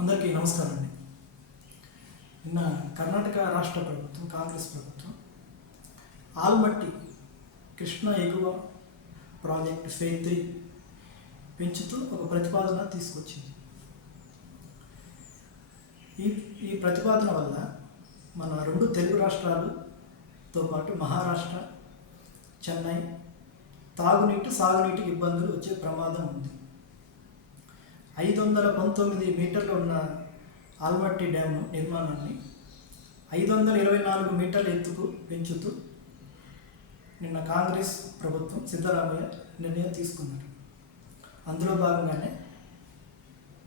అందరికీ నమస్కారం అండి. నిన్న కర్ణాటక రాష్ట్ర ప్రభుత్వం, కాంగ్రెస్ ప్రభుత్వం ఆల్మట్టి కృష్ణ ఎగువ ప్రాజెక్ట్ ఫేజ్ 3 పెంచుతూ ఒక ప్రతిపాదన తీసుకొచ్చింది. ఈ ప్రతిపాదన వల్ల మన రెండు తెలుగు రాష్ట్రాలతో పాటు మహారాష్ట్ర, చెన్నై తాగునీటి, సాగునీటికి ఇబ్బందులు వచ్చే ప్రమాదం ఉంది. 519 మీటర్లు ఉన్న ఆల్మట్టి డ్యామ్ నిర్మాణాన్ని 524 మీటర్ల ఎత్తుకు పెంచుతూ నిన్న కాంగ్రెస్ ప్రభుత్వం సిద్ధరామయ్య నిర్ణయం తీసుకున్నారు. అందులో భాగంగానే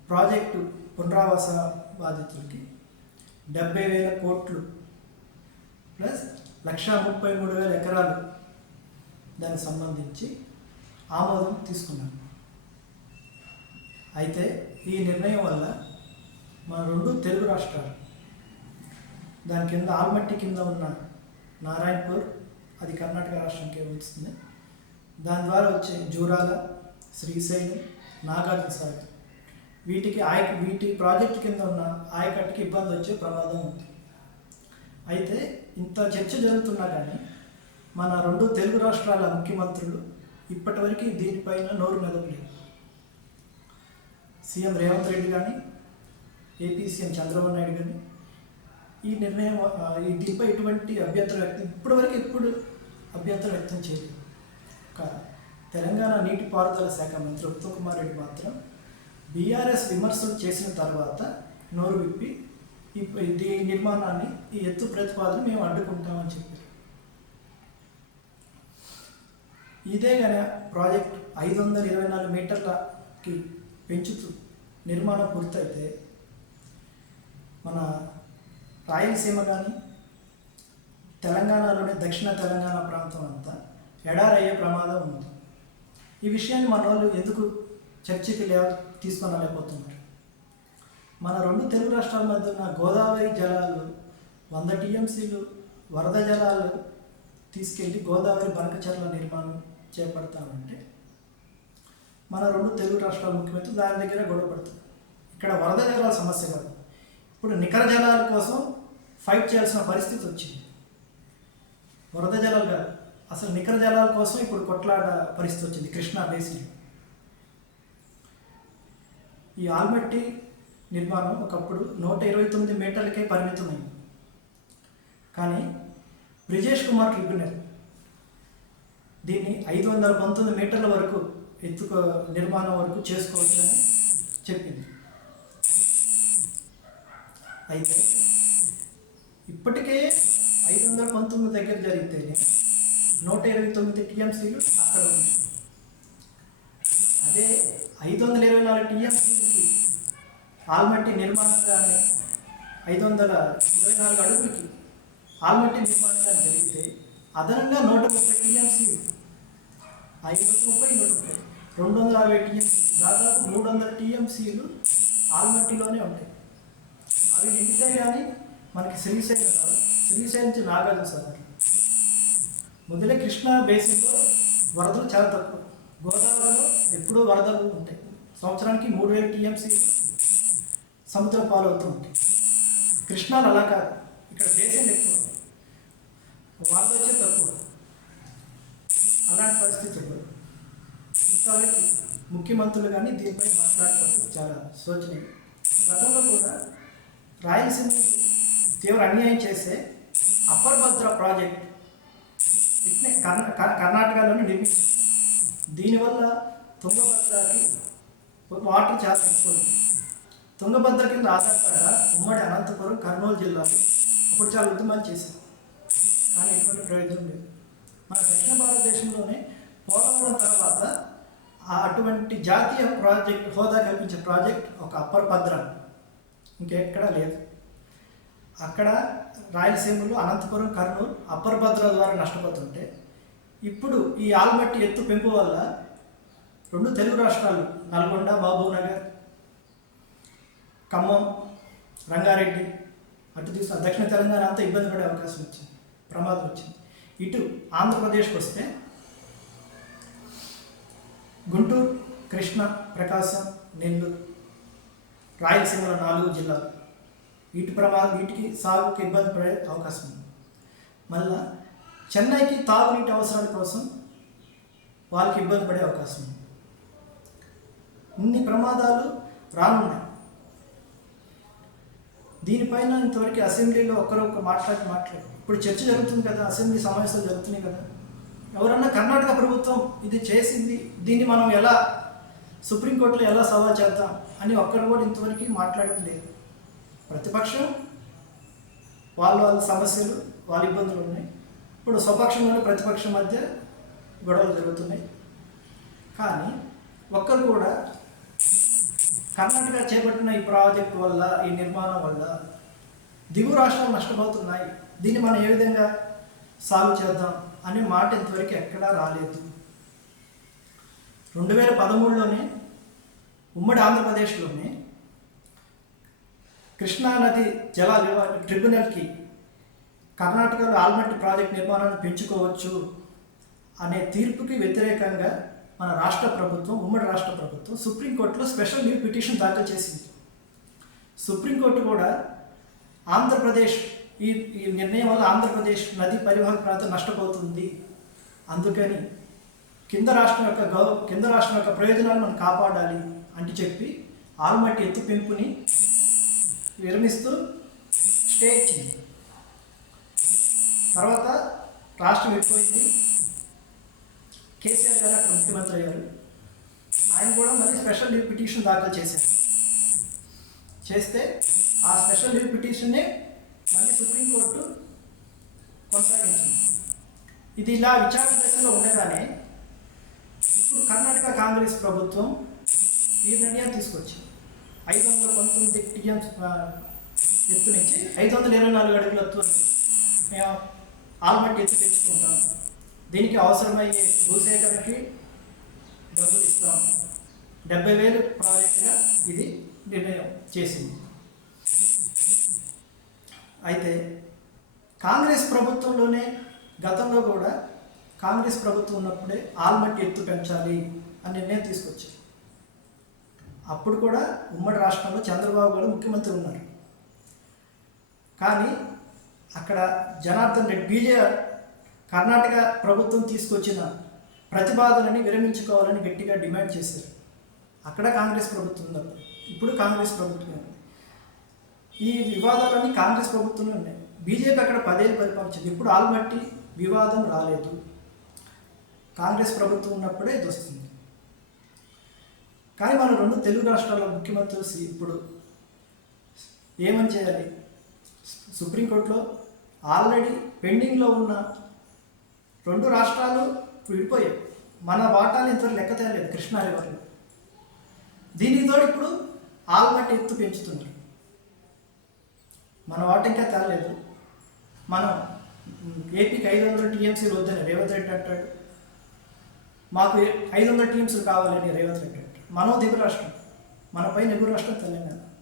ప్రాజెక్టు పునరావాస బాధితులకి 70,000 కోట్లు ప్లస్ 133,000 ఎకరాలు దానికి సంబంధించి ఆమోదం తీసుకున్నారు. అయితే ఈ నిర్ణయం వల్ల మన రెండు తెలుగు రాష్ట్రాలు, దాని కింద ఆల్మట్టి కింద ఉన్న నారాయణపూర్, అది కర్ణాటక రాష్ట్రానికి వస్తుంది, దాని ద్వారా వచ్చే జూరాల, శ్రీశైలం, నాగార్జునసాగర్ వీటి ప్రాజెక్టు కింద ఉన్న ఆయకట్టుకి ఇబ్బంది వచ్చే ప్రమాదం ఉంది. అయితే ఇంత చర్చ జరుగుతున్నా కానీ మన రెండు తెలుగు రాష్ట్రాల ముఖ్యమంత్రులు ఇప్పటివరకు దీనిపైన నోరు మెదపలేదు. సీఎం రేవంత్ రెడ్డి కానీ, ఏపీ సీఎం చంద్రబాబు నాయుడు కానీ ఈ నిర్ణయం దీనిపై ఎటువంటి ఎప్పుడు అభ్యంతరం వ్యక్తం చేయలేదు. తెలంగాణ నీటిపారుదల శాఖ మంత్రి ఉత్తమ్ కుమార్ రెడ్డి మాత్రం బీఆర్ఎస్ విమర్శలు చేసిన తర్వాత నోరు విప్పి ఈ నిర్మాణాన్ని, ఈ ఎత్తు ప్రతిపాదన మేము అడ్డుకుంటామని చెప్పారు. ఇదే కానీ ప్రాజెక్ట్ 524 మీటర్లకి పెంచుతూ నిర్మాణం పూర్తయితే మన రాయలసీమ కానీ, తెలంగాణలోని దక్షిణ తెలంగాణ ప్రాంతం అంతా ఎడారయ్యే ప్రమాదం ఉంది. ఈ విషయాన్ని మన వాళ్ళు ఎందుకు చర్చకి తీసుకొని రాలేకపోతున్నారు? మన రెండు తెలుగు రాష్ట్రాల మధ్య ఉన్న గోదావరి జలాలు 100 టీఎంసీలు వరద జలాలు తీసుకెళ్ళి గోదావరి బనకచర్ల నిర్మాణం చేపడతామంటే మన రెండు తెలుగు రాష్ట్రాల ముఖ్యమంత్రి దాని దగ్గర గొడవ పడుతుంది. ఇక్కడ వరద జలాల సమస్య కాదు, ఇప్పుడు నికర జలాల కోసం ఫైట్ చేయాల్సిన పరిస్థితి వచ్చింది. వరద జలాలు కాదు, అసలు నికర జలాల కోసం ఇప్పుడు కొట్లాడ పరిస్థితి వచ్చింది కృష్ణా బేసిన్. ఈ ఆల్మట్టి నిర్మాణం ఒకప్పుడు 129 మీటర్లకే పరిమితమైంది. కానీ బ్రిజేష్ కుమార్ ట్రిబ్యునల్ దీన్ని 519 మీటర్ల వరకు నిర్మాణం వరకు చేసుకోవచ్చని చెప్పింది. అయితే ఇప్పటికే 519 దగ్గర జరిగితేనే 129 టీఎంసీలు అక్కడ ఉంది. అదే 524 టీఎంసీలకి ఆల్మట్టి నిర్మాణంగానే 524 అడుగులకి ఆల్మట్టి నిర్మాణంగా జరిగితే అదనంగా 130 టీఎంసీలు, 130 260 టీఎంసీ, దాదాపు 300 టీఎంసీలు ఆల్మట్టిలోనే ఉంటాయి. అవి నిండితే కానీ మనకి శ్రీశైలం కాదు, శ్రీశైలం నుంచి నాగార్జునసాగర్. మొదలే కృష్ణా బేసిన్లో వరదలు చాలా తక్కువ, గోదావరిలో ఎప్పుడూ వరదలు ఉంటాయి. సంవత్సరానికి 3,000 టీఎంసీలు సముద్రం పాలవుతూ ఉంటాయి. కృష్ణాలు అలా కాదు, ఇక్కడ బేసిన్ ఎక్కువ, వరద వచ్చే తక్కువ. అలాంటి పరిస్థితుల్లో ఇంతవరకు ముఖ్యమంత్రులు కానీ దీనిపై మాట్లాడుకోవడం చాలా శోచనీయం. గతంలో కూడా రాయలసీమ తీవ్ర అన్యాయం చేసే అప్పర్ భద్ర ప్రాజెక్ట్ ఇట్నే కర్ణాటకలోనే నిర్మించారు. దీనివల్ల తుంగభద్రకి వాటర్ చాలా ఎక్కువ. తుంగభద్ర కింద ఆధారపడ్డ ఉమ్మడి అనంతపురం, కర్నూలు జిల్లాలు ఇప్పుడు చాలా ఉద్యమాలు చేశారు, కానీ ఎటువంటి ప్రయోజనం లేదు. మన దక్షిణ భారతదేశంలోనే పోలవరం తర్వాత అటువంటి జాతీయ ప్రాజెక్ట్ హోదా కల్పించే ప్రాజెక్ట్ ఒక అప్పర్ భద్ర, ఇంకెక్కడా లేదు. అక్కడ రాయలసీమలో అనంతపురం, కర్నూలు అప్పర్ భద్ర ద్వారా నష్టపోతుంటే ఇప్పుడు ఈ ఆల్మట్టి ఎత్తు పెంపు వల్ల రెండు తెలుగు రాష్ట్రాలు నల్గొండ, మహబూబ్ నగర్, ఖమ్మం, రంగారెడ్డి అటు తీసుకున్న దక్షిణ తెలంగాణ అంతా ఇబ్బంది పడే అవకాశం వచ్చింది, ప్రమాదం వచ్చింది. ఇటు ఆంధ్రప్రదేశ్కి వస్తే గుంటూరు, కృష్ణా, ప్రకాశం, నెల్లూరు రాయలసీమలో 4 జిల్లాలు వీటికి సాగుకి ఇబ్బంది పడే అవకాశం ఉంది. మళ్ళా చెన్నైకి తాగునీటి అవసరాల కోసం వాళ్ళకి ఇబ్బంది పడే అవకాశం ఉంది. ఇన్ని ప్రమాదాలు రానున్నాయి. దీనిపైన ఇంతవరకు అసెంబ్లీలో ఒక్కరు మాట్లాడు ఇప్పుడు చర్చ జరుగుతుంది కదా, అసెంబ్లీ సమావేశాలు జరుగుతున్నాయి కదా. ఎవరన్నా కర్ణాటక ప్రభుత్వం ఇది చేసింది, దీన్ని మనం ఎలా సుప్రీంకోర్టులో ఎలా సవాల్ చేద్దాం అని ఒక్కరు కూడా ఇంతవరకు మాట్లాడడం లేదు. ప్రతిపక్షం వాళ్ళ సమస్యలు, వాళ్ళ ఇబ్బందులు ఉన్నాయి. ఇప్పుడు స్వపక్షంలోని ప్రతిపక్షం మధ్య గొడవలు జరుగుతున్నాయి. కానీ ఒక్కరు కూడా కర్ణాటక చేపట్టిన ఈ ప్రాజెక్టు వల్ల, ఈ నిర్మాణం వల్ల దిగువ రాష్ట్రాలు నష్టపోతున్నాయి, దీన్ని మనం ఏ విధంగా సాగు చేద్దాం అనే మాట ఇంతవరకు ఎక్కడా రాలేదు. 2013లోనే ఉమ్మడి ఆంధ్రప్రదేశ్లోనే కృష్ణానది జలాల ట్రిబ్యునల్కి కర్ణాటకలో ఆల్మట్టి ప్రాజెక్ట్ నిర్మాణాన్ని పెంచుకోవచ్చు అనే తీర్పుకి వ్యతిరేకంగా మన ఉమ్మడి రాష్ట్ర ప్రభుత్వం సుప్రీంకోర్టులో స్పెషల్ లీవ్ పిటిషన్ దాఖలు చేసింది. సుప్రీంకోర్టు కూడా ఆంధ్రప్రదేశ్ ఈ నిర్ణయం వల్ల ఆంధ్రప్రదేశ్ నదీ పరివాహక ప్రాంతం నష్టపోతుంది, అందుకని కింద రాష్ట్రం యొక్క ప్రయోజనాలు మనం కాపాడాలి అని చెప్పి ఆల్మట్టి ఎత్తు పెంపుని విరమిస్తూ స్టే ఇచ్చింది. తర్వాత రాష్ట్రం విడిపోయింది. కేసీఆర్ గారు అక్కడ ముఖ్యమంత్రి అయ్యారు. ఆయన కూడా మళ్ళీ స్పెషల్ లీవ్ పిటిషన్ దాఖలు చేస్తే ఆ స్పెషల్ లీవ్ పిటిషన్నే మళ్ళీ సుప్రీంకోర్టు కొనసాగించింది. ఇది ఇలా విచారణ దశలో ఉండగానే ఇప్పుడు కర్ణాటక కాంగ్రెస్ ప్రభుత్వం ఈ నిర్ణయం తీసుకొచ్చింది. 519 టీఎం ఎత్తు నుంచి 524 అడుగుల ఎత్తు మేము ఆల్మట్టి ఎత్తు తెచ్చుకుంటాం, దీనికి అవసరమయ్యే భూసేకరణకి డబ్బులు ఇస్తాం, 70,000 ప్రాజెక్టుగా ఇది నిర్ణయం చేసింది. అయితే కాంగ్రెస్ ప్రభుత్వంలోనే గతంలో కూడా కాంగ్రెస్ ప్రభుత్వం ఉన్నప్పుడే ఆల్మట్టి ఎత్తు పెంచాలి అని నిర్ణయం తీసుకొచ్చారు. అప్పుడు కూడా ఉమ్మడి రాష్ట్రంలో చంద్రబాబు గారు ముఖ్యమంత్రి ఉన్నారు. కానీ అక్కడ జనార్దన్ రెడ్డి కర్ణాటక ప్రభుత్వం తీసుకొచ్చిన ప్రతిపాదనని విరమించుకోవాలని గట్టిగా డిమాండ్ చేశారు. అక్కడ కాంగ్రెస్ ప్రభుత్వం ఉన్నప్పుడు, ఇప్పుడు కాంగ్రెస్ ప్రభుత్వం ఉంది. ఈ వివాదాలన్నీ కాంగ్రెస్ ప్రభుత్వమే ఉన్నాయి. బీజేపీ అక్కడ 10 ఏళ్ళు పరిపాలించింది. ఇప్పుడు ఆల్మట్టి వివాదం రాలేదు. కాంగ్రెస్ ప్రభుత్వం ఉన్నప్పుడే ఇది వస్తుంది. కానీ మన 2 తెలుగు రాష్ట్రాల ముఖ్యమంత్రులు ఇప్పుడు ఏమని చేయాలి? సుప్రీంకోర్టులో ఆల్రెడీ పెండింగ్లో ఉన్న 2 రాష్ట్రాలు విడిపోయాయి. మన వాటాలు ఇంతవరకు లెక్క తేలేదు కృష్ణా రివర్లో. దీనికి తోడు ఇప్పుడు ఆల్మట్టి ఎత్తు పెంచుతున్నారు. మన వాట ఇంకా తేలేదు. మనం ఏపీకి 500 టీఎంసీలు వద్దని రేవంత్ రెడ్డి అంటాడు, మాకు 500 టీఎంసీలు కావాలని రేవంత్ రెడ్డి అంటాడు. మనం దిగువ రాష్ట్రం, మన పైన ఎగువ రాష్ట్రం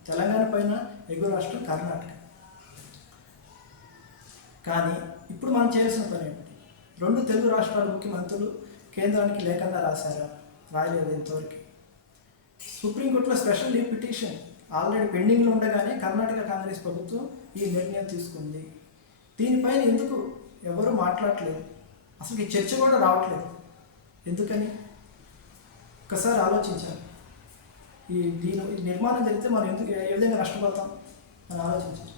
తెలంగాణ పైన ఎగువ రాష్ట్రం కర్ణాటక. కానీ ఇప్పుడు మనం చేయాల్సిన పని ఏంటి? 2 తెలుగు రాష్ట్రాల ముఖ్యమంత్రులు కేంద్రానికి లేఖగా రాశారా? రాయలేదు ఇంతవరకు. సుప్రీంకోర్టులో స్పెషల్ లీవ్ పిటిషన్ ఆల్రెడీ పెండింగ్లో ఉండగానే కర్ణాటక కాంగ్రెస్ ప్రభుత్వం ఈ నిర్ణయం తీసుకుంది. దీనిపైన ఎందుకు ఎవరు మాట్లాడట్లేదు? అసలు ఈ చర్చ కూడా రావట్లేదు. ఎందుకని? ఒకసారి ఆలోచించాలి. దీని నిర్మాణం జరిగితే మనం ఏ విధంగా నష్టపోతాం అని ఆలోచించాలి.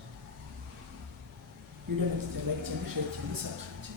వీడియో నచ్చితే లైక్ చేయండి, షేర్ చేయండి, సబ్స్క్రైబ్ చేయండి.